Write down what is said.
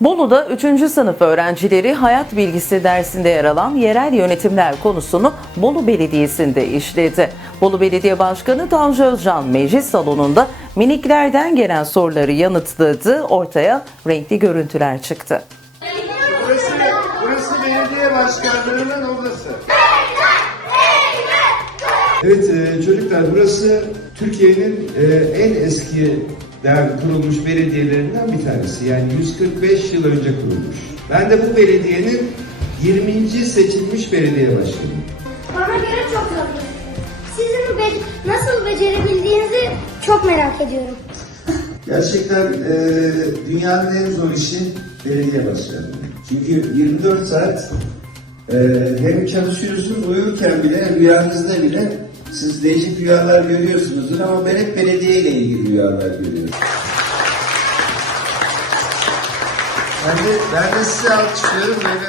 Bolu'da 3. sınıf öğrencileri hayat bilgisi dersinde yer alan yerel yönetimler konusunu Bolu Belediyesi'nde işledi. Bolu Belediye Başkanı Tanju Özcan meclis salonunda miniklerden gelen soruları yanıtladı, ortaya renkli görüntüler çıktı. Burası, burası belediye başkanlığının odası. Evet e, çocuklar burası Türkiye'nin e, en eskiden kurulmuş belediyelerinden bir tanesi. Yani 145 yıl önce kurulmuş. Ben de bu belediyenin 20. seçilmiş belediye başkanıyım. Bana göre çok zor. Sizin be- nasıl becerebildiğinizi çok merak ediyorum. Gerçekten e, dünyanın en zor işi belediye başkanlığı. Çünkü 24 saat e, hem çalışıyorsunuz uyurken bile rüyanızda bile siz değişik rüyalar görüyorsunuzdur ama ben hep belediye ile ilgili rüyalar görüyorum. Ben de, ben de size alkışlıyorum böyle